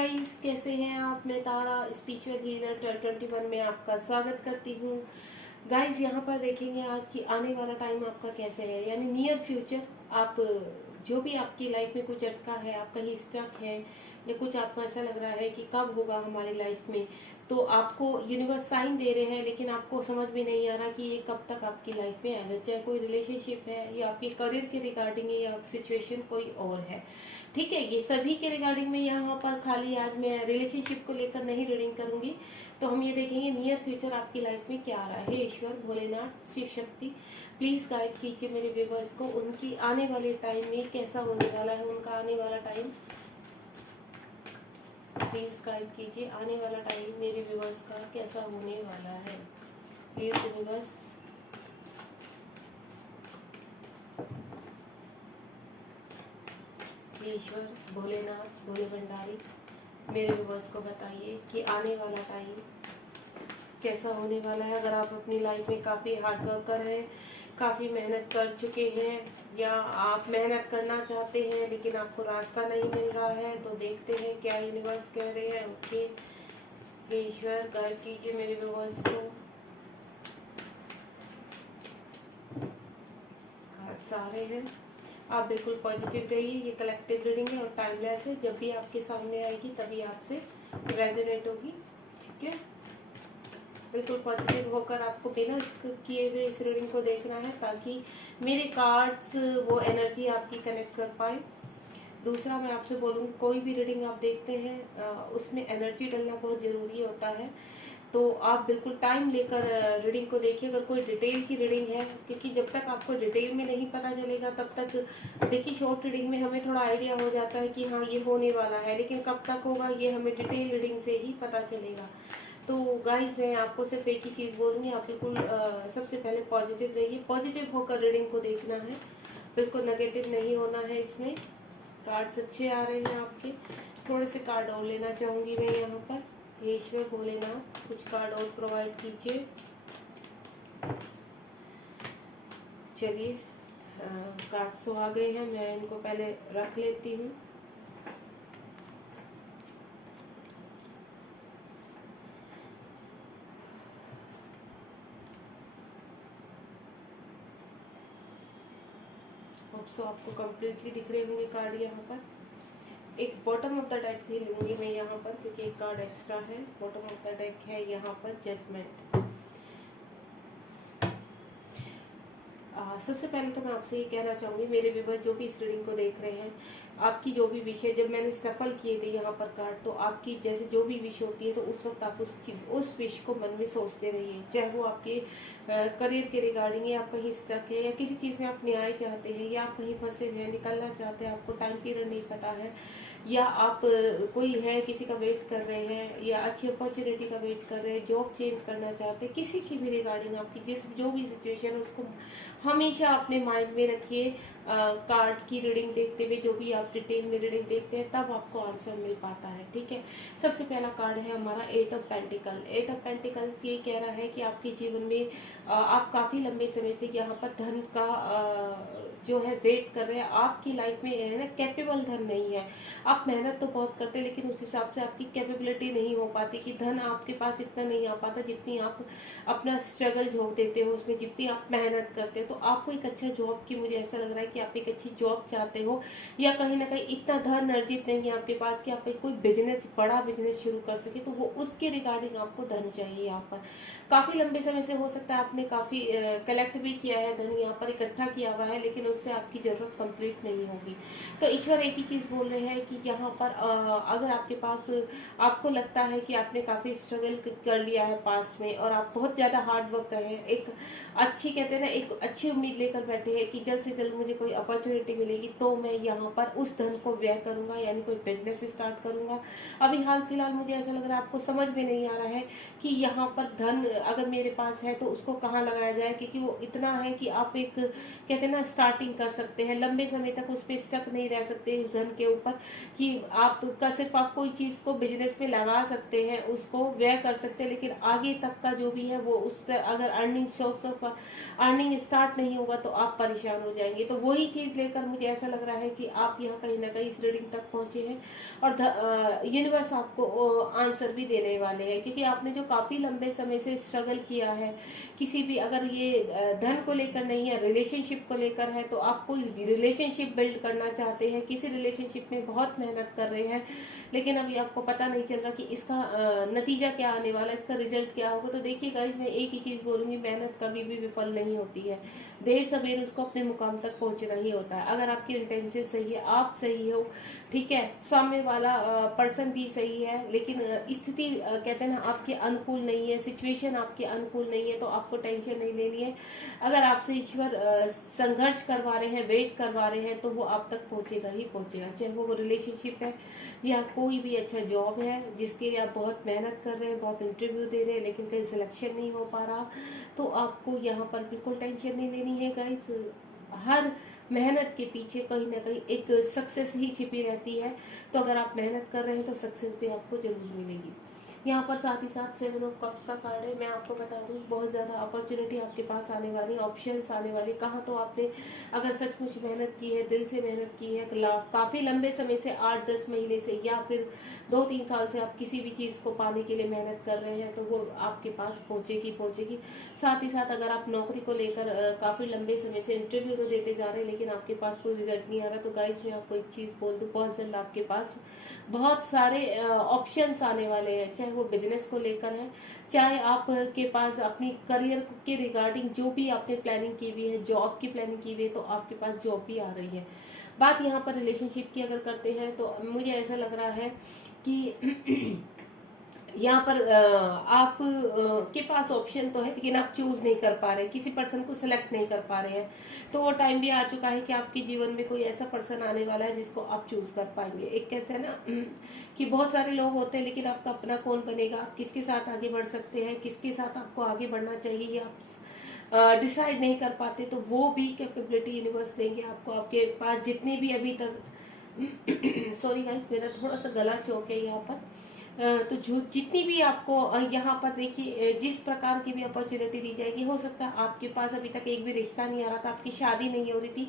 Guys, कैसे हैं आप। मैं तारा स्पिरिचुअल हीलर 1221 में आपका स्वागत करती हूँ। गाइस, यहाँ पर देखेंगे आज की आने वाला टाइम आपका कैसे है, यानी नियर फ्यूचर। आप जो भी आपकी लाइफ में कुछ अटका है, आप कहीं स्टक है या कुछ आपको ऐसा लग रहा है कि कब होगा हमारी लाइफ में, तो आपको यूनिवर्स साइन दे रहे हैं, लेकिन आपको समझ में नहीं आ रहा कि ये कब तक आपकी लाइफ में आएगा। चाहे कोई रिलेशनशिप है या आपके करियर के रिगार्डिंग है या सिचुएशन कोई और है, ठीक है। ये सभी के रिगार्डिंग में यहाँ पर खाली आज मैं रिलेशनशिप को लेकर नहीं रीडिंग करूंगी। तो हम ये देखेंगे नियर फ्यूचर आपकी लाइफ में क्या आ रहा है। हे ईश्वर, भोलेनाथ, शिव शक्ति, प्लीज गाइड कीजिए मेरे व्यूवर्स को, उनकी आने वाले टाइम में कैसा होने वाला है, उनका आने वाला टाइम प्लीज गाइड कीजिए। आने वाला टाइम मेरे व्यूवर्स का कैसा होने वाला है, प्लीज यूनिवर्स। ईश्वर, भोलेनाथ, भोले भंडारी, मेरे व्यूवर्स को बताइए कि आने वाला टाइम कैसा होने वाला है। अगर आप अपनी लाइफ में काफ़ी हार्ड वर्कर हैं, काफ़ी मेहनत कर चुके हैं, या आप मेहनत करना चाहते हैं लेकिन आपको रास्ता नहीं मिल रहा है, तो देखते हैं क्या यूनिवर्स कह रहे हैं। ओके, हे ईश्वर, गाइड कीजिए मेरे व्यूवर्स को। कार्ड्स आ रहे हैं, आप बिल्कुल पॉजिटिव रहिए। ये कलेक्टिव रीडिंग है और टाइमलेस है, जब भी आपके सामने आएगी तभी आपसे रेजोनेट होगी, ठीक है। बिल्कुल पॉजिटिव होकर आपको बिना स्किप किए हुए इस रीडिंग को देखना है, ताकि मेरे कार्ड्स वो एनर्जी आपकी कनेक्ट कर पाए। दूसरा, मैं आपसे बोलूँगी, कोई भी रीडिंग आप देखते हैं उसमें एनर्जी डलना बहुत ज़रूरी होता है। तो आप बिल्कुल टाइम लेकर रीडिंग को देखिए। अगर कोई डिटेल की रीडिंग है, क्योंकि जब तक आपको डिटेल में नहीं पता चलेगा तब तक, देखिए, शॉर्ट रीडिंग में हमें थोड़ा आइडिया हो जाता है कि हाँ ये होने वाला है, लेकिन कब तक होगा ये हमें डिटेल रीडिंग से ही पता चलेगा। तो गाइस, मैं आपको सिर्फ एक ही चीज़ बोलूँगी, आप बिल्कुल सबसे पहले पॉजिटिव रहिए। पॉजिटिव होकर रीडिंग को देखना है, बिल्कुल नेगेटिव नहीं होना है इसमें। कार्ड्स अच्छे आ रहे हैं आपके। थोड़े से कार्ड और लेना चाहूँगी मैं यहाँ पर। ईश्वर, भोलेनाथ, कुछ कार्ड और प्रोवाइड कीजिए। चलिए, कार्ड्स तो आ गए हैं, मैं इनको पहले रख लेती हूँ। सो आपको कंप्लीटली दिख रहे होंगे कार्ड यहाँ पर। एक बॉटम ऑफ द डेक भी लूंगी मैं यहाँ पर, क्योंकि एक कार्ड एक्स्ट्रा है। बॉटम ऑफ द डेक है यहाँ पर जजमेंट। सबसे पहले तो मैं आपसे ये कहना चाहूँगी, मेरे व्यूअर्स जो भी इस रीडिंग को देख रहे हैं, आपकी जो भी विश है, जब मैंने सफल किए थे यहाँ पर कार्ड, तो आपकी जैसे जो भी विश होती है तो उस वक्त आप उस विश को मन में सोचते रहिए। चाहे वो आपके करियर के रिगार्डिंग है, आप कहीं स्टक है, या किसी चीज़ में आप न्याय चाहते हैं, या आप कहीं फंसे हुए हैं, निकलना चाहते हैं, आपको टाइम पीरियड नहीं पता है, या आप कोई है किसी का वेट कर रहे हैं, या अच्छी अपॉर्चुनिटी का वेट कर रहे हैं, जॉब चेंज करना चाहते हैं, किसी की भी रिगार्डिंग आपकी जो भी सिचुएशन है उसको हमेशा अपने माइंड में रखिए। कार्ड की रीडिंग देखते हुए, जो भी आप डिटेल में रीडिंग देखते हैं, तब आपको आंसर मिल पाता है, ठीक है। सबसे पहला कार्ड है हमारा 8 ऑफ पेंटिकल। 8 ऑफ पेंटिकल्स ये कह रहा है कि आपके जीवन में आप काफ़ी लंबे समय से यहाँ पर धन का जो है वेट कर रहे हैं। आपकी लाइफ में है ना, कैपेबल धन नहीं है। आप मेहनत तो बहुत करते हैं, लेकिन उस हिसाब से आपकी कैपेबिलिटी नहीं हो पाती, कि धन आपके पास इतना नहीं आ पाता जितनी आप अपना स्ट्रगल झोंक देते हो उसमें, जितनी आप मेहनत करते हो। तो आपको एक अच्छा जॉब की, मुझे ऐसा लग रहा है कि आप एक अच्छी जॉब चाहते हो, या कहीं ना कहीं इतना धन अर्जित नहीं है आपके पास कि आप एक कोई बिजनेस, बड़ा बिजनेस शुरू कर सके, तो वो उसके रिगार्डिंग आपको धन चाहिए। यहाँ पर काफी लंबे समय से हो सकता है आपने काफी कलेक्ट भी किया है, धन यहाँ पर इकट्ठा किया हुआ है, लेकिन उससे आपकी जरूरत कंप्लीट नहीं होगी। तो ईश्वर एक ही चीज बोल रहे हैं कि यहाँ पर अगर आपके पास, आपको लगता है कि आपने काफी स्ट्रगल कर लिया है पास्ट में, और आप बहुत ज्यादा हार्ड वर्क कर रहे हैं, एक अच्छी, कहते हैं ना, एक अच्छी उम्मीद लेकर बैठे हैं कि जल्द से जल्द मुझे कोई अपॉर्चुनिटी मिलेगी तो मैं यहाँ पर उस धन को व्यय करूंगा, यानी कोई बिजनेस स्टार्ट करूंगा। अभी हाल फिलहाल मुझे ऐसा लग रहा है आपको समझ में नहीं आ रहा है कि यहाँ पर धन अगर मेरे पास है तो उसको कहाँ लगाया जाए, क्योंकि वो इतना है कि आप एक, कहते हैं ना, स्टार्टिंग कर सकते हैं, लंबे समय तक उस पर स्टक नहीं रह सकते उस धन के ऊपर, कि आपका सिर्फ आप कोई चीज़ को बिजनेस में लगा सकते हैं, उसको व्यय कर सकते हैं, लेकिन आगे तक का जो भी है वो, उस अगर earning source of earning start नहीं होगा तो आप परेशान हो जाएंगे। तो वही चीज़ लेकर मुझे ऐसा लग रहा है कि आप यहाँ कहीं ना कहीं इस रीडिंग तक पहुँचे हैं, और यूनिवर्स आपको आंसर भी देने वाले हैं, क्योंकि आपने जो काफ़ी लंबे समय से स्ट्रगल किया है किसी भी, अगर ये धन को लेकर नहीं है, रिलेशनशिप को लेकर है, तो आप कोई रिलेशनशिप बिल्ड करना चाहते हैं, किसी रिलेशनशिप में बहुत मेहनत कर रहे हैं, लेकिन अभी आपको पता नहीं चल रहा कि इसका नतीजा क्या आने वाला है, इसका रिजल्ट क्या होगा। तो देखिए गाइस, मैं एक ही चीज़ बोलूँगी, मेहनत कभी भी विफल नहीं होती है, देर सवेर उसको अपने मुकाम तक पहुंचना ही होता है। अगर आपकी इंटेंशन सही है, आप सही हो, ठीक है, सामने वाला पर्सन भी सही है, लेकिन स्थिति कहते हैं ना आपके अनुकूल नहीं है, सिचुएशन आपके अनुकूल नहीं है, तो आपको टेंशन नहीं लेनी है। अगर आपसे ईश्वर संघर्ष करवा रहे हैं, वेट करवा रहे हैं, तो वो आप तक पहुंचेगा ही पहुंचेगा, चाहे वो रिलेशनशिप है या कोई भी अच्छा जॉब है जिसके लिए आप बहुत मेहनत कर रहे हैं, बहुत इंटरव्यू दे रहे हैं, लेकिन कहीं सिलेक्शन नहीं हो पा रहा, तो आपको यहाँ पर बिल्कुल टेंशन नहीं लेनी है गाइस। हर मेहनत के पीछे कहीं ना कहीं एक सक्सेस ही छिपी रहती है, तो अगर आप मेहनत कर रहे हैं तो सक्सेस भी आपको जरूर मिलेगी। यहाँ पर साथ ही साथ 7 ऑफ कप्स का कार्ड है। मैं आपको बता दूँ, बहुत ज़्यादा अपॉर्चुनिटी आपके पास आने वाली, ऑप्शंस आने वाली। कहाँ तो आपने अगर सचमुच मेहनत की है, दिल से मेहनत की है, काफ़ी लंबे समय से 8-10 महीने से या फिर 2-3 साल से आप किसी भी चीज़ को पाने के लिए मेहनत कर रहे हैं, तो वो आपके पास पहुँचेगी पहुँचेगी। साथ ही साथ अगर आप नौकरी को लेकर काफ़ी लंबे समय से इंटरव्यू तो देते जा रहे हैं, लेकिन आपके पास कोई रिजल्ट नहीं आ रहा, तो गाइस मैं आपको एक चीज़ बोल दूँ, बहुत जल्द आपके पास बहुत सारे ऑप्शंस आने वाले हैं, चाहे वो बिजनेस को लेकर है, चाहे आपके पास अपनी करियर के रिगार्डिंग जो भी आपने प्लानिंग की हुई है, जॉब की प्लानिंग की हुई है, तो आपके पास जॉब भी आ रही है। बात यहाँ पर रिलेशनशिप की अगर करते हैं, तो मुझे ऐसा लग रहा है कि यहाँ पर आप के पास ऑप्शन तो है, लेकिन आप चूज नहीं कर पा रहे, किसी पर्सन को सिलेक्ट नहीं कर पा रहे हैं। तो वो टाइम भी आ चुका है कि आपके जीवन में कोई ऐसा पर्सन आने वाला है जिसको आप चूज कर पाएंगे। एक कहते हैं ना कि बहुत सारे लोग होते हैं, लेकिन आपका अपना कौन बनेगा, आप किसके साथ आगे बढ़ सकते हैं, किसके साथ आपको आगे बढ़ना चाहिए, ये आप डिसाइड नहीं कर पाते, तो वो भी कैपेबिलिटी यूनिवर्स देंगे आपको। आपके पास जितने भी अभी तक सॉरी गाइस, मेरा थोड़ा सा गला चौक है यहाँ पर। तो जो जितनी भी आपको यहाँ पर देखिए, जिस प्रकार की भी अपॉर्चुनिटी दी जाएगी, हो सकता है आपके पास अभी तक एक भी रिश्ता नहीं आ रहा था, आपकी शादी नहीं हो रही थी,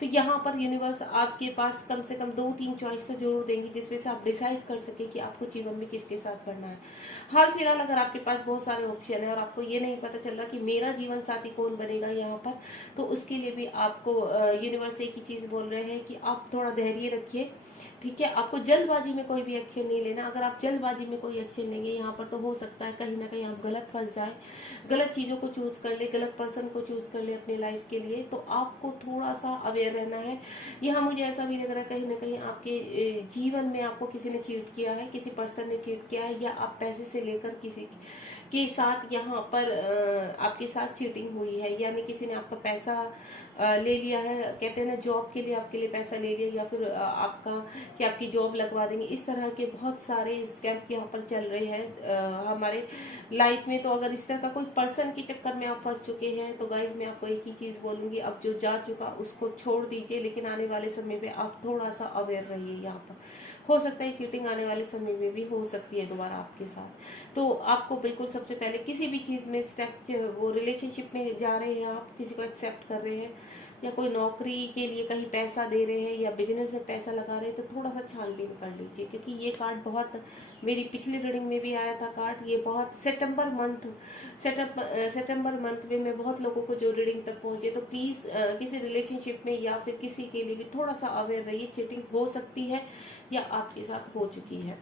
तो यहाँ पर यूनिवर्स आपके पास कम से कम 2-3 चॉइस तो जरूर देंगी, जिसमें से आप डिसाइड कर सके कि आपको जीवन में किसके साथ बढ़ना है। हाल फिलहाल अगर आपके पास बहुत सारे ऑप्शन है और आपको ये नहीं पता चल रहा कि मेरा जीवन साथी कौन बनेगा यहाँ पर, तो उसके लिए भी आपको यूनिवर्स एक ही चीज बोल रहे हैं कि आप थोड़ा धैर्य रखिए, ठीक है। आपको जल्दबाजी में कोई भी एक्शन नहीं लेना। अगर आप जल्दबाजी में कोई एक्शन लेंगे यहाँ पर, तो हो सकता है कहीं ना कहीं आप गलत फंस जाए, गलत चीजों को चूज कर ले, गलत पर्सन को चूज कर ले अपनी लाइफ के लिए। तो आपको थोड़ा सा अवेयर रहना है। यहाँ मुझे ऐसा भी लग रहा है कहीं ना कहीं आपके जीवन में आपको किसी ने चीट किया है, किसी पर्सन ने चीट किया है, या आप पैसे से लेकर किसी के साथ यहाँ पर आपके साथ चीटिंग हुई है, यानी किसी ने आपका पैसा ले लिया है। कहते हैं ना, जॉब के लिए आपके लिए पैसा ले लिया, या फिर आपका कि आपकी जॉब लगवा देंगे। इस तरह के बहुत सारे स्कैम यहाँ पर चल रहे हैं हमारे लाइफ में। तो अगर इस तरह का कोई पर्सन के चक्कर में आप फंस चुके हैं, तो गाइज मैं आपको एक ही चीज बोलूंगी, अब जो जा चुका उसको छोड़ दीजिए, लेकिन आने वाले समय में आप थोड़ा सा अवेयर रहिए। यहाँ पर हो सकता है चीटिंग आने वाले समय में भी हो सकती है दोबारा आपके साथ। तो आपको बिल्कुल सबसे पहले किसी भी चीज में स्टेप, वो रिलेशनशिप में जा रहे हैं, आप किसी को एक्सेप्ट कर रहे हैं, या कोई नौकरी के लिए कहीं पैसा दे रहे हैं, या बिजनेस में पैसा लगा रहे हैं, तो थोड़ा सा छानबीन कर लीजिए, क्योंकि ये कार्ड बहुत, मेरी पिछली रीडिंग में भी आया था कार्ड, ये बहुत सितंबर मंथ में मैं बहुत लोगों को जो रीडिंग तक पहुंचे। तो प्लीज किसी रिलेशनशिप में या फिर किसी के लिए भी थोड़ा सा अवेयर रहिए। चीटिंग हो सकती है या आपके साथ हो चुकी है।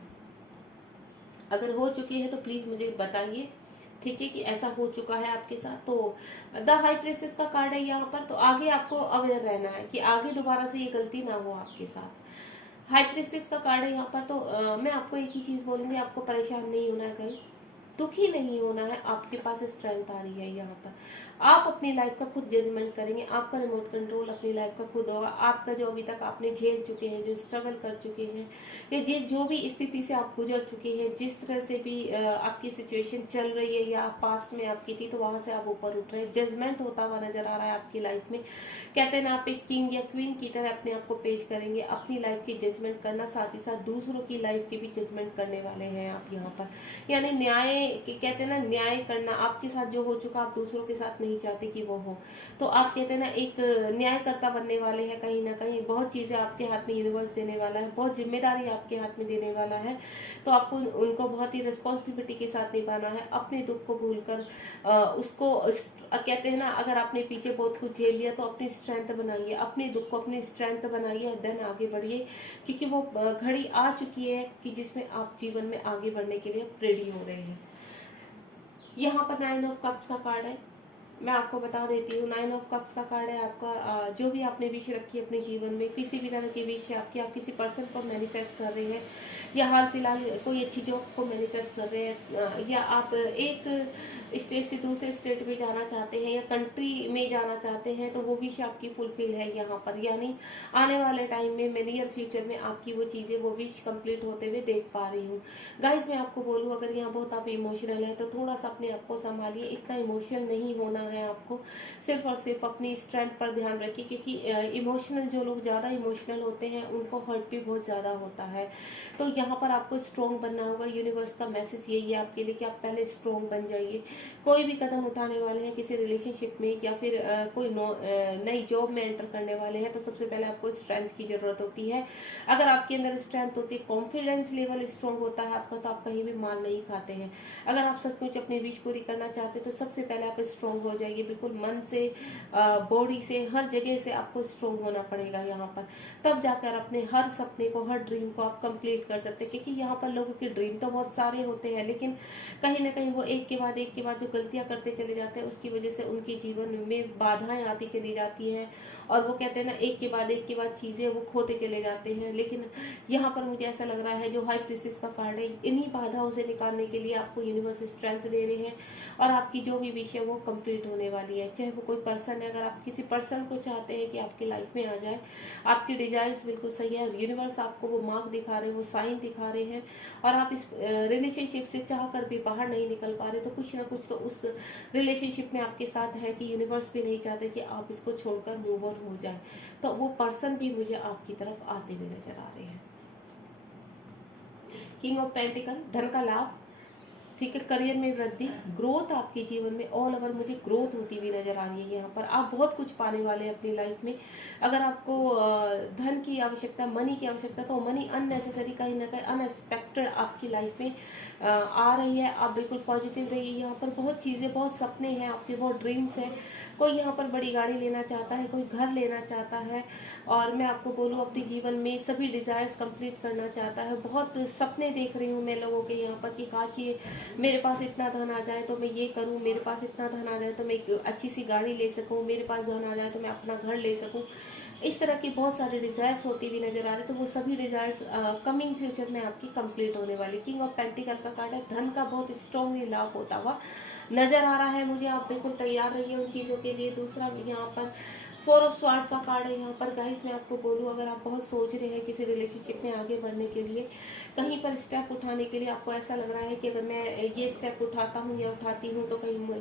अगर हो चुकी है तो प्लीज मुझे बताइए, ठीक है, कि ऐसा हो चुका है आपके साथ। तो द हाई प्रिंसेस का कार्ड है यहाँ पर। तो आगे आपको अवेयर रहना है कि आगे दोबारा से ये गलती ना हो आपके साथ। हाई प्रिंसेस का कार्ड है यहाँ पर। तो मैं आपको एक ही चीज बोलूंगी, आपको परेशान नहीं होना है गाइस, दुखी नहीं होना है। आपके पास स्ट्रेंथ आ रही है यहाँ पर। आप अपनी लाइफ का खुद जजमेंट करेंगे, आपका रिमोट कंट्रोल अपनी लाइफ का खुद होगा। आपका जो अभी तक आपने झेल चुके हैं, जो स्ट्रगल कर चुके हैं, या जो भी स्थिति से आप गुजर चुके हैं, जिस तरह से भी आपकी सिचुएशन चल रही है या पास्ट में आपकी थी, तो वहां से आप ऊपर उठ रहे हैं। जजमेंट होता हुआ नजर आ रहा है आपकी लाइफ में। कहते हैं ना, आप एक किंग या क्वीन की तरह अपने आप को पेश करेंगे, अपनी लाइफ की जजमेंट करना, साथ ही साथ दूसरों की लाइफ की भी जजमेंट करने वाले हैं आप यहाँ पर। यानी न्याय कहते हैं ना न्याय करना, आपके साथ जो हो चुका आप दूसरों के साथ नहीं चाहते कि वो हो, तो आप कहते हैं ना एक न्यायकर्ता बनने वाले हैं। कहीं ना कहीं बहुत चीजें आपके हाथ में यूनिवर्स देने वाला है, बहुत जिम्मेदारी आपके हाथ में देने वाला है, तो आपको उनको बहुत ही रिस्पॉन्सिबिलिटी के साथ निभाना है। अपने दुख को भूलकर उसको कहते हैं ना, अगर आपने पीछे बहुत कुछ झेल लिया तो अपनी स्ट्रेंथ बनाइए, अपने दुख को अपनी स्ट्रेंथ बनाइए, देन आगे बढ़िए, क्योंकि वो घड़ी आ चुकी है कि जिसमें आप जीवन में आगे बढ़ने के लिए रेडी हो रहे हैं। यहाँ पर 9 ऑफ कप्स का कार्ड है। मैं आपको बता देती हूँ, 9 ऑफ कप्स का कार्ड है आपका। जो भी आपने विश रखी है अपने जीवन में, किसी भी तरह की विश है आपकी, आप किसी पर्सन को मैनिफेस्ट कर रहे हैं, या हाल फिलहाल कोई अच्छी जॉब को मैनिफेस्ट कर रहे हैं, या आप एक स्टेट से दूसरे स्टेट में जाना चाहते हैं, या कंट्री में जाना चाहते हैं, तो वो विश आपकी फुलफिल है यहाँ पर। यानी आने वाले टाइम में, नियर फ्यूचर में आपकी वो चीज़ें, वो विश कंप्लीट होते हुए देख पा रही हूँ। गाइज मैं आपको बोलूँ, अगर यहाँ बहुत आप इमोशनल है तो थोड़ा सा अपने आप को संभालिए, इतना इमोशनल नहीं होना है आपको। सिर्फ और सिर्फ अपनी स्ट्रेंथ पर ध्यान रखिए, क्योंकि इमोशनल जो लोग ज़्यादा इमोशनल होते हैं उनको हर्ट भी बहुत ज़्यादा होता है। तो यहाँ पर आपको स्ट्रॉन्ग बनना होगा। यूनिवर्स का मैसेज यही है आपके लिए कि आप पहले स्ट्रॉन्ग बन जाइए। कोई भी कदम उठाने वाले हैं किसी रिलेशनशिप में, या फिर कोई नई जॉब में एंटर करने वाले हैं, तो सबसे पहले आपको स्ट्रेंथ की जरूरत होती है। अगर आपके अंदर स्ट्रेंथ होती है, कॉन्फिडेंस लेवल स्ट्रॉन्ग होता है आपका, तो आप कहीं भी मार नहीं खाते हैं। अगर आप सचमुच अपनी विश पूरी करना चाहते हैं तो सबसे पहले आप स्ट्रॉन्ग हो जाइए, बिल्कुल मन से, बॉडी से, हर जगह से आपको स्ट्रॉन्ग होना पड़ेगा यहाँ पर। तब जाकर अपने हर सपने को, हर ड्रीम को आप कंप्लीट कर सकते हैं। क्योंकि यहाँ पर लोगों के ड्रीम तो बहुत सारे होते हैं, लेकिन कहीं ना कहीं वो एक के बाद एक के बाद जो गलतियां करते चले जाते हैं, उसकी वजह से उनके जीवन में बाधाएं आती चली जाती है, और वो कहते हैं ना एक के बाद चीजें वो खोते चले जाते हैं। लेकिन यहाँ पर मुझे ऐसा लग रहा है, जो हाई प्रीसेस का कार्ड है, इन्हीं बाधाओं से निकालने के लिए आपको यूनिवर्स स्ट्रेंथ दे रहे हैं, और आपकी जो भी विश है वो कंप्लीट होने वाली है। चाहे वो कोई पर्सन है, अगर आप किसी पर्सन को चाहते हैं कि आपकी लाइफ में आ जाए, आपकी डिजायर्स बिल्कुल सही है, यूनिवर्स आपको वो मार्क दिखा रहे हैं, वो साइन दिखा रहे हैं, और आप इस रिलेशनशिप से चाह कर भी बाहर नहीं निकल पा रहे, तो कुछ ना कुछ तो उस रिलेशनशिप में आपके साथ है कि यूनिवर्स भी नहीं चाहते कि आप इसको छोड़कर मूव ऑन हो जाए। तो वो पर्सन भी मुझे आपकी तरफ आते हुए नजर आ रहे हैं। किंग ऑफ पेंटिकल, धन का लाभ, ठीक है, करियर में वृद्धि, ग्रोथ आपके जीवन में ऑल ओवर मुझे ग्रोथ होती हुई नजर आ रही है। यहाँ पर आप बहुत कुछ पाने वाले हैं अपनी लाइफ में। अगर आपको धन की आवश्यकता, मनी की आवश्यकता, तो मनी अननेसेसरी, कहीं ना कहीं अनएक्सपेक्टेड आपकी लाइफ में आ रही है। आप बिल्कुल पॉजिटिव रहिए। यहाँ पर बहुत चीज़ें, बहुत सपने हैं आपके, बहुत ड्रीम्स हैं। कोई यहाँ पर बड़ी गाड़ी लेना चाहता है, कोई घर लेना चाहता है, और मैं आपको बोलूँ अपने जीवन में सभी डिजायर्स कंप्लीट करना चाहता है। बहुत सपने देख रही हूँ मैं लोगों के यहाँ पर कि काश ये मेरे पास इतना धन आ जाए तो मैं ये करूँ, मेरे पास इतना धन आ जाए तो मैं एक अच्छी सी गाड़ी ले सकूँ, मेरे पास धन आ जाए तो मैं अपना घर ले सकूँ। इस तरह की बहुत सारे डिजायर्स होती हुई नजर आ रहे, तो वो सभी डिजायर्स कमिंग फ्यूचर में आपकी कंप्लीट होने वाली। किंग ऑफ पेंटिकल का कार्ड है, धन का बहुत स्ट्रॉन्गली लाभ होता हुआ नजर आ रहा है मुझे। आप बिल्कुल तैयार रहिए उन चीज़ों के लिए। दूसरा यहाँ पर 4 ऑफ स्वॉर्ड का कार्ड है। यहाँ पर गाइस मैं आपको बोलूँ, अगर आप बहुत सोच रहे हैं किसी रिलेशनशिप में आगे बढ़ने के लिए, कहीं पर स्टेप उठाने के लिए, आपको ऐसा लग रहा है कि अगर मैं ये स्टेप उठाता हूँ या उठाती हूँ तो कहीं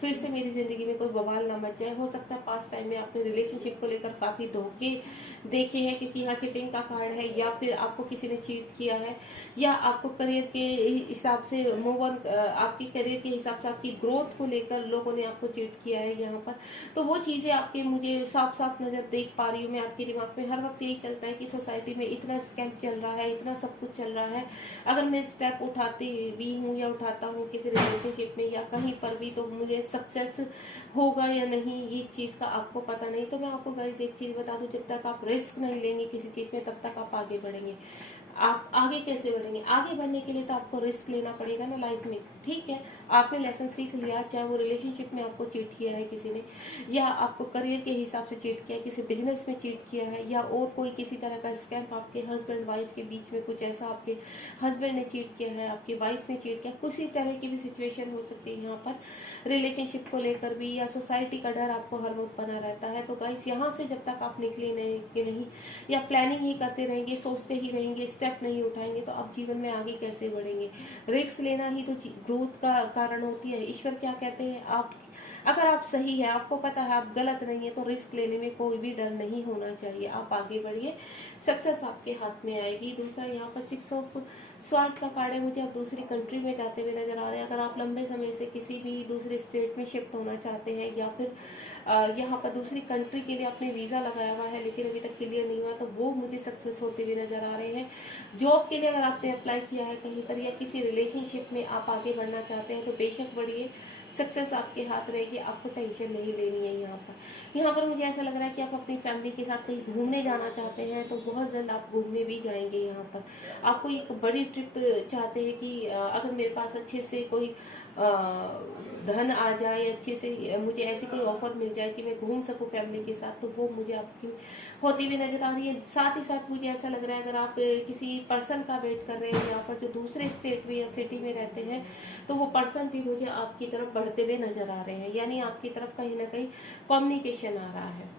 फिर से मेरी जिंदगी में कोई बवाल ना मच जाए। हो सकता है पास्ट टाइम में आपने रिलेशनशिप को लेकर काफी धोखे देखे हैं, क्योंकि यहाँ चिटिंग का कार्ड है, या फिर आपको किसी ने चीट किया है, या आपको करियर के हिसाब से मूव ऑन, आपकी करियर के हिसाब से आपकी ग्रोथ को लेकर लोगों ने आपको चीट किया है यहाँ पर। तो वो चीज़ें आपके मुझे साफ साफ नज़र देख पा रही हूँ मैं। आपके दिमाग में हर वक्त यही चलता है कि सोसाइटी में इतना स्कैम चल रहा है, इतना सब कुछ चल रहा है, अगर मैं स्टेप उठाती भी हूँ या उठाता हूँ किसी रिलेशनशिप में या कहीं पर भी, तो मुझे सक्सेस होगा या नहीं, ये चीज़ का आपको पता नहीं। तो मैं आपको गाइस एक चीज़ बता दूँ, जब तक आप रिस्क नहीं लेंगे किसी चीज़ में, तब तक आप आगे बढ़ेंगे। आप आगे कैसे बढ़ेंगे? आगे बढ़ने के लिए तो आपको रिस्क लेना पड़ेगा ना लाइफ में, ठीक है। आपने लेसन सीख लिया, चाहे वो रिलेशनशिप में आपको चीट किया है किसी ने, या आपको करियर के हिसाब से चीट किया है, किसी बिजनेस में चीट किया है, या और कोई किसी तरह का स्कैम आपके हस्बैंड वाइफ के बीच में कुछ ऐसा, आपके हस्बैंड ने चीट किया है, आपकी वाइफ ने चीट किया, किसी तरह की भी सिचुएशन हो सकती है यहाँ पर रिलेशनशिप को लेकर भी, या सोसाइटी का डर आपको हर वक्त बना रहता है। तो गाइस यहाँ से जब तक आप निकले नहीं, या प्लानिंग ही करते रहेंगे, सोचते ही रहेंगे, स्टेप नहीं उठाएंगे, तो आप जीवन में आगे कैसे बढ़ेंगे? रिस्क लेना ही तो ग्रोथ का कारण होती है। ईश्वर क्या कहते हैं, आप अगर आप सही है, आपको पता है आप गलत नहीं है, तो रिस्क लेने में कोई भी डर नहीं होना चाहिए। आप आगे बढ़िए, सक्सेस आपके हाथ में आएगी। दूसरा यहाँ पर स्वार्थ का कार्ड है, मुझे आप दूसरी कंट्री में जाते हुए नजर आ रहे हैं। अगर आप लंबे समय से किसी भी दूसरे स्टेट में शिफ्ट होना चाहते हैं या फिर यहाँ पर दूसरी कंट्री के लिए आपने वीज़ा लगाया हुआ है लेकिन अभी तक क्लियर नहीं हुआ, तो वो मुझे सक्सेस होते हुए नजर आ रहे हैं। जॉब के लिए अगर आपने अप्लाई किया है कहीं पर या किसी रिलेशनशिप में आप आगे बढ़ना चाहते हैं तो बेशक बढ़िए, सक्सेस आपके हाथ रहेगी, आपको टेंशन नहीं लेनी है। यहाँ पर मुझे ऐसा लग रहा है कि आप अपनी फैमिली के साथ कहीं घूमने जाना चाहते हैं तो बहुत जल्द आप घूमने भी जाएंगे। यहाँ पर आपको एक बड़ी ट्रिप चाहते हैं कि अगर मेरे पास अच्छे से कोई धन आ जाए, अच्छे से मुझे ऐसी कोई ऑफर मिल जाए कि मैं घूम सकूं फैमिली के साथ, तो वो मुझे आपकी होती हुई नजर आ रही है। साथ ही साथ मुझे ऐसा लग रहा है अगर आप किसी पर्सन का वेट कर रहे हैं यहाँ पर जो दूसरे स्टेट में या सिटी में रहते हैं, तो वो पर्सन भी मुझे आपकी तरफ बढ़ते हुए नजर आ रहे हैं, यानी आपकी तरफ कहीं ना कहीं कम्युनिकेशन आ रहा है।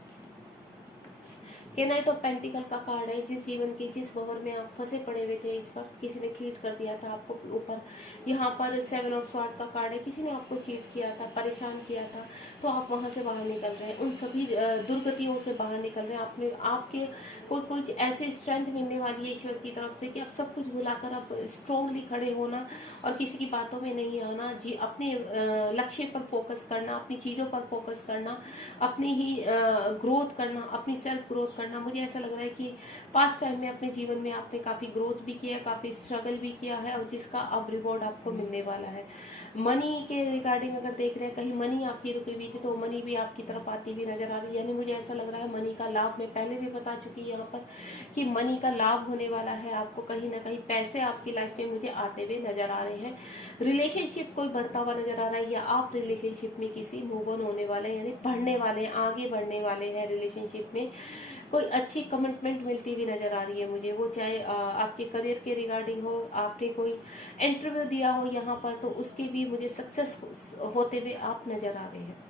नाइट ऑफ पेंटिकल का कार्ड है, जिस जीवन के जिस भंवर में आप फंसे पड़े हुए थे, इस वक्त किसी ने चीट कर दिया था आपको ऊपर। यहाँ पर 7 ऑफ स्वॉर्ड का कार्ड है, किसी ने आपको चीट किया था, परेशान किया था, तो आप वहां से बाहर निकल रहे हैं, उन सभी दुर्गतियों से बाहर निकल रहे हैं। आपने आपके कुछ ऐसे स्ट्रेंथ मिलने वाली है ईश्वर की तरफ से कि आप सब कुछ भुलाकर आप स्ट्रांगली खड़े होना और किसी की बातों में नहीं आना जी, अपने लक्ष्य पर फोकस करना, अपनी चीज़ों पर फोकस करना, अपनी ही ग्रोथ करना, अपनी सेल्फ ग्रोथ करना। मुझे ऐसा लग रहा है कि पास्ट टाइम में अपने जीवन में आपने काफ़ी ग्रोथ भी किया है, काफ़ी स्ट्रगल भी किया है और जिसका अब रिवॉर्ड आपको मिलने वाला है। मनी के रिगार्डिंग अगर देख रहे हैं कहीं मनी आपकी रुकी हुई थी तो मनी भी आपकी तरफ आती हुई नजर आ रही है, यानी मुझे ऐसा लग रहा है मनी का लाभ, मैं पहले भी बता चुकी यहाँ पर कि मनी का लाभ होने वाला है आपको, कहीं ना कहीं पैसे आपकी लाइफ में मुझे आते हुए नजर आ रहे हैं। रिलेशनशिप कोई बढ़ता हुआ नजर आ रहा है या आप रिलेशनशिप में किसी मूव ऑन होने वाले हैं, यानी बढ़ने वाले हैं, आगे बढ़ने वाले हैं रिलेशनशिप में। कोई अच्छी कमिटमेंट मिलती हुई नजर आ रही है मुझे, वो चाहे आपके करियर के रिगार्डिंग हो, आपने कोई इंटरव्यू दिया हो यहाँ पर तो उसके भी मुझे सक्सेस होते हुए आप नजर आ रहे हैं।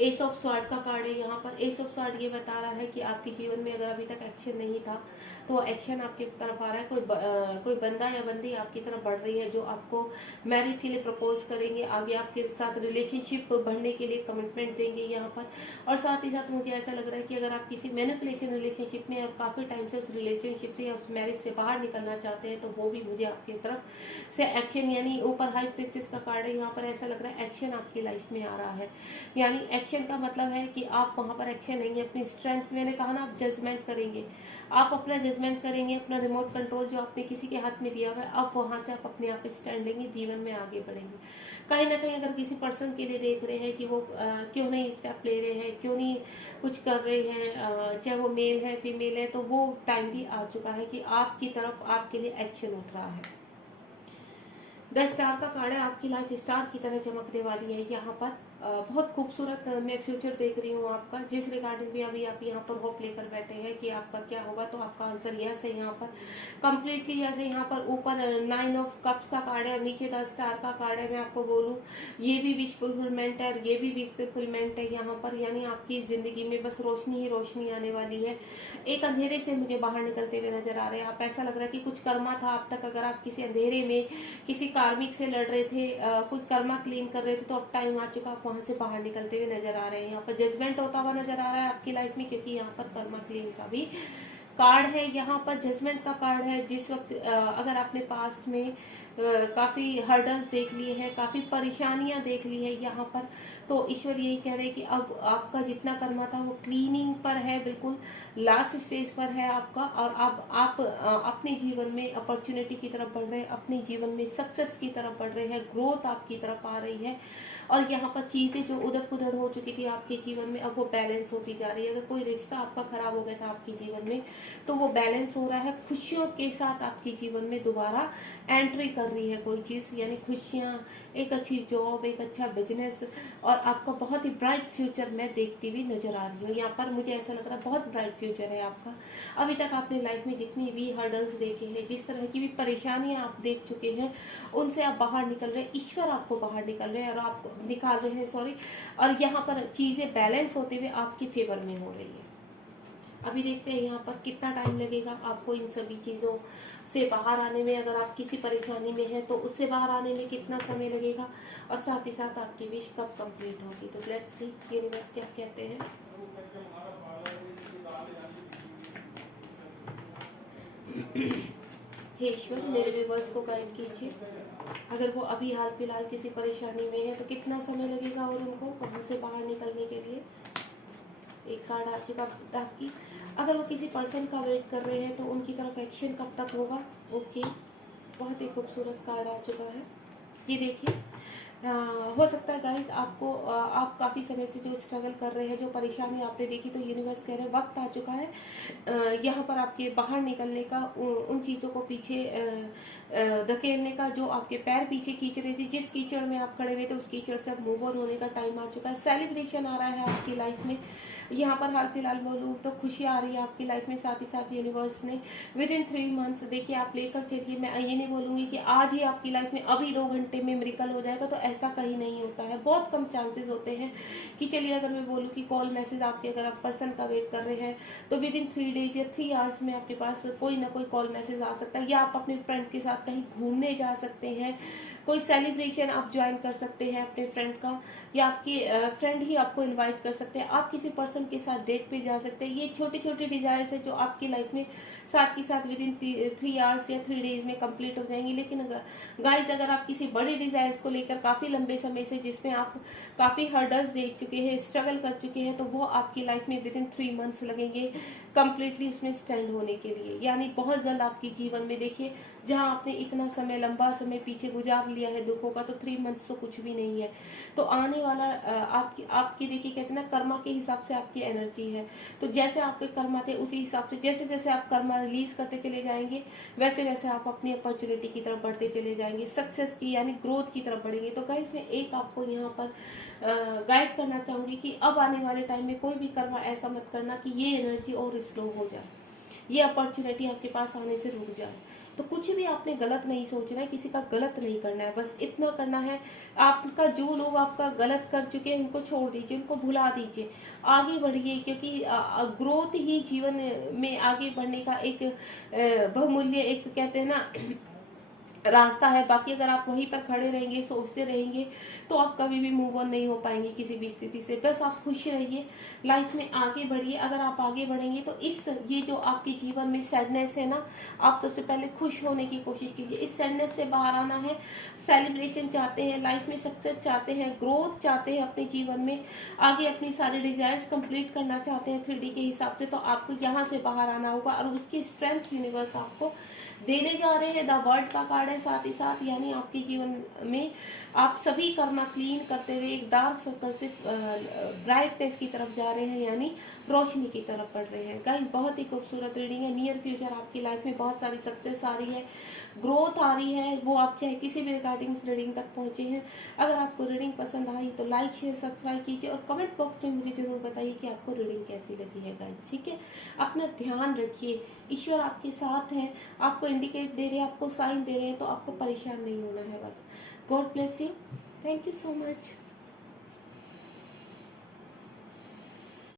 एस ऑफ स्वॉर्ड का कार्ड है यहाँ पर। एस ऑफ स्वॉर्ड ये बता रहा है कि आपके जीवन में अगर अभी तक एक्शन नहीं था तो एक्शन आपकी तरफ आ रहा है। कोई बंदा या बंदी आपकी तरफ बढ़ रही है जो आपको मैरिज के लिए प्रपोज करेंगे, आगे आपके साथ रिलेशनशिप बढ़ने के लिए कमिटमेंट देंगे यहाँ पर। और साथ ही साथ मुझे ऐसा लग रहा है कि अगर आप किसी मैनिपुलेशन रिलेशनशिप में और काफ़ी टाइम से उस रिलेशनशिप से या उस मैरिज से बाहर निकलना चाहते हैं तो वो भी मुझे आपकी तरफ से एक्शन, यानी ऊपर हाई प्रिंसेस का कार्ड है यहाँ पर, ऐसा लग रहा है एक्शन आपकी लाइफ में आ रहा है। यानी एक्शन का मतलब है कि आप वहां पर एक्शन लेंगे, अपनी स्ट्रेंथ, मैंने कहा ना, आप जजमेंट करेंगे, आप अपना जजमेंट करेंगे, अपना रिमोट कंट्रोल जो आपने किसी के हाथ में दिया हुआ है, अब वहां से आप अपने आप स्टैंड लेंगे, जीवन में आगे बढ़ेंगे। कहीं ना कहीं अगर किसी पर्सन के लिए देख रहे हैं कि वो क्यों नहीं स्टेप ले रहे हैं, क्यों नहीं कुछ कर रहे हैं, चाहे वो मेल है फीमेल है, तो वो टाइम भी आ चुका है कि आपकी तरफ आपके लिए एक्शन उठ रहा है। 10 स्टार का कार्ड है, आपकी लाइफ स्टार की तरह चमकने वाली है यहाँ पर। बहुत खूबसूरत मैं फ्यूचर देख रही हूँ आपका, जिस रिगार्डिंग भी अभी आप यहाँ पर होप लेकर बैठे हैं कि आपका क्या होगा, तो आपका आंसर यस है यहाँ पर, कंप्लीटली यस है। यहाँ पर ऊपर 9 ऑफ कप्स का कार्ड है, नीचे 10 स्टार का कार्ड है। मैं आपको बोलूँ ये भी विश फुलफिलमेंट है और ये भी विश फुलफिलमेंट है यहाँ पर, यानी आपकी जिंदगी में बस रोशनी ही रोशनी आने वाली है। एक अंधेरे से मुझे बाहर निकलते हुए नजर आ रहे हैं आप। ऐसा लग रहा है कि कुछ कर्मा था अब तक, अगर आप किसी अंधेरे में किसी कार्मिक से लड़ रहे थे, कुछ कर्मा क्लीन कर रहे थे, तो अब टाइम आ चुका, आप वहां से बाहर निकलते हुए नजर आ रहे हैं। यहाँ पर जजमेंट होता हुआ नजर आ रहा है आपकी लाइफ में, क्योंकि यहाँ पर कर्मा क्लीन का भी कार्ड है, यहाँ पर जजमेंट का कार्ड है। जिस वक्त अगर आपने पास्ट में काफी हर्डल्स देख लिए हैं, काफी परेशानियां देख ली है यहाँ पर, तो ईश्वर यही कह रहे हैं कि अब आपका जितना कर्मा था वो क्लीनिंग पर है, बिल्कुल लास्ट स्टेज पर है आपका, और अब आप अपने जीवन में अपॉर्चुनिटी की तरफ बढ़ रहे हैं, अपने जीवन में सक्सेस की तरफ बढ़ रहे हैं, ग्रोथ आपकी तरफ आ रही है। और यहाँ पर चीजें जो उधर पुधर हो चुकी थी आपके जीवन में, अब वो बैलेंस होती जा रही है। अगर कोई रिश्ता आपका खराब हो गया था आपके जीवन में, तो वो बैलेंस हो रहा है, खुशियों के साथ आपके जीवन में दोबारा एंट्री कर रही है कोई चीज, यानी खुशियाँ, एक अच्छी जॉब, एक अच्छा बिजनेस, और आपका बहुत ही ब्राइट फ्यूचर मैं देखती हुई नजर आ रही हूँ यहाँ पर। मुझे ऐसा लग रहा है बहुत ब्राइट फ्यूचर है आपका। अभी तक आपने लाइफ में जितनी भी हर्डल्स देखे हैं, जिस तरह की भी परेशानियां आप देख चुके हैं, उनसे आप बाहर निकल रहे हैं, ईश्वर आपको बाहर निकल रहे हैं और आप निकाल रहे हैं, सॉरी, और यहाँ पर चीजें बैलेंस होते हुए आपके फेवर में हो रही है। अभी देखते हैं यहाँ पर कितना टाइम लगेगा आपको इन सभी चीजों से बाहर आने में। अगर आप किसी परेशानी में हैं तो उससे बाहर आने में कितना समय लगेगा, और साथ ही साथ आपकी विश कब कंप्लीट होगी। तो लेट्स सी यूनिवर्स क्या कहते हैं। हे ईश्वर, मेरे व्यूवर्स को गाइड कीजिए। अगर वो अभी हाल फिलहाल किसी परेशानी में है तो कितना समय लगेगा और उनको वहाँ से बाहर निकलने के लिए। एक कार्ड आ चुका ताकि अगर वो किसी पर्सन का वेट कर रहे हैं तो उनकी तरफ एक्शन कब तक होगा। ओके, बहुत ही खूबसूरत कार्ड आ चुका है। ये देखिए, हो सकता है गाइस आपको आप काफ़ी समय से जो स्ट्रगल कर रहे हैं, जो परेशानी आपने देखी, तो यूनिवर्स कह रहे हैं वक्त आ चुका है यहाँ पर आपके बाहर निकलने का, उन चीज़ों को पीछे धकेलने का जो आपके पैर पीछे खींच रहे थे। जिस कीचड़ में आप खड़े हुए थे उस कीचड़ से अब मूव ऑन होने का टाइम आ चुका है। सेलिब्रेशन आ रहा है आपकी लाइफ में। यहाँ पर हाल फिलहाल बोलूँ तो खुशी आ रही है आपकी लाइफ में। साथ ही साथ यूनिवर्स ने विद इन 3 मंथ्स देखिए आप लेकर चलिए। मैं ये नहीं बोलूँगी कि आज ही आपकी लाइफ में अभी 2 घंटे में मिरेकल हो जाएगा, तो ऐसा कहीं नहीं होता है। बहुत कम चांसेस होते हैं कि चलिए अगर मैं बोलूँ कि कॉल मैसेज आपके, अगर आप पर्सन का वेट कर रहे हैं तो विद इन 3 डेज या 3 आवर्स में आपके पास कोई ना कोई कॉल मैसेज आ सकता है। या आप अपने फ्रेंड्स के साथ कहीं घूमने जा सकते हैं, कोई सेलिब्रेशन आप ज्वाइन कर सकते हैं अपने फ्रेंड का, या आपकी फ्रेंड ही आपको इनवाइट कर सकते हैं। आप किसी पर्सन के साथ डेट पे जा सकते हैं। ये छोटे छोटे डिजायर्स है जो आपकी लाइफ में साथ के साथ विद इन 3 आवर्स या 3 डेज में कंप्लीट हो जाएंगी। लेकिन गाइज अगर आप किसी बड़े डिजायर्स को लेकर काफ़ी लंबे समय से, जिसमें आप काफ़ी हर्डल्स देख चुके हैं, स्ट्रगल कर चुके हैं, तो वो आपकी लाइफ में विद इन 3 मंथ्स लगेंगे कम्प्लीटली उसमें स्टैंड होने के लिए। यानी बहुत जल्द आपके जीवन में देखिए, जहाँ आपने इतना समय, लंबा समय पीछे गुजार लिया है दुखों का, तो 3 मंथ्स तो कुछ भी नहीं है। तो आने वाला आपकी देखिए, कहते हैं ना कर्मा के हिसाब से आपकी एनर्जी है। तो जैसे आपके कर्मा थे उसी हिसाब से जैसे जैसे आप कर्मा रिलीज करते चले जाएंगे, वैसे वैसे आप अपनी अपॉर्चुनिटी की तरफ बढ़ते चले जाएंगे, सक्सेस की यानी ग्रोथ की तरफ बढ़ेंगे। तो गाइस मैं एक आपको यहाँ पर गाइड करना चाहूंगी कि अब आने वाले टाइम में कोई भी कर्मा ऐसा मत करना कि ये एनर्जी और स्लो हो जाए, ये अपॉर्चुनिटी आपके पास आने से रुक जाए। तो कुछ भी आपने गलत नहीं सोचना है, किसी का गलत नहीं करना है, बस इतना करना है। आपका जो लोग आपका गलत कर चुके हैं उनको छोड़ दीजिए, उनको भुला दीजिए, आगे बढ़िए। क्योंकि ग्रोथ ही जीवन में आगे बढ़ने का एक बहुमूल्य, एक कहते हैं ना रास्ता है। बाकी अगर आप वहीं पर खड़े रहेंगे, सोचते रहेंगे, तो आप कभी भी मूव ऑन नहीं हो पाएंगे किसी भी स्थिति से। बस आप खुश रहिए, लाइफ में आगे बढ़िए। अगर आप आगे बढ़ेंगे तो ये जो आपके जीवन में सैडनेस है ना, आप सबसे पहले खुश होने की कोशिश कीजिए। इस सैडनेस से बाहर आना है। सेलिब्रेशन चाहते हैं, लाइफ में सक्सेस चाहते हैं, ग्रोथ चाहते हैं अपने जीवन में, आगे अपनी सारी डिजायर्स कंप्लीट करना चाहते हैं 3D के हिसाब से, तो आपको यहाँ से बाहर आना होगा। और उसकी स्ट्रेंथ यूनिवर्स आपको देने जा रहे हैं। द वर्ल्ड का कार्ड है साथ ही साथ, यानी आपके जीवन में आप सभी कर्मा क्लीन करते हुए एक डार्क सर्कल से ब्राइटनेस की तरफ जा रहे हैं, यानी रोशनी की तरफ बढ़ रहे हैं। गाइस बहुत ही खूबसूरत रीडिंग है। नियर फ्यूचर आपकी लाइफ में बहुत सारी सक्सेस आ रही है, ग्रोथ आ रही है, वो आप चाहे किसी भी रिगार्डिंग रीडिंग तक पहुंचे हैं। अगर आपको रीडिंग पसंद आई तो लाइक शेयर सब्सक्राइब कीजिए और कमेंट बॉक्स में मुझे जरूर बताइए कि आपको रीडिंग कैसी लगी है गाइस। ठीक है, अपना ध्यान रखिए, ईश्वर आपके साथ है, आपको इंडिकेट दे रहे हैं, आपको साइन दे रहे हैं, तो आपको परेशान नहीं होना है। बस God bless you, thank you so much.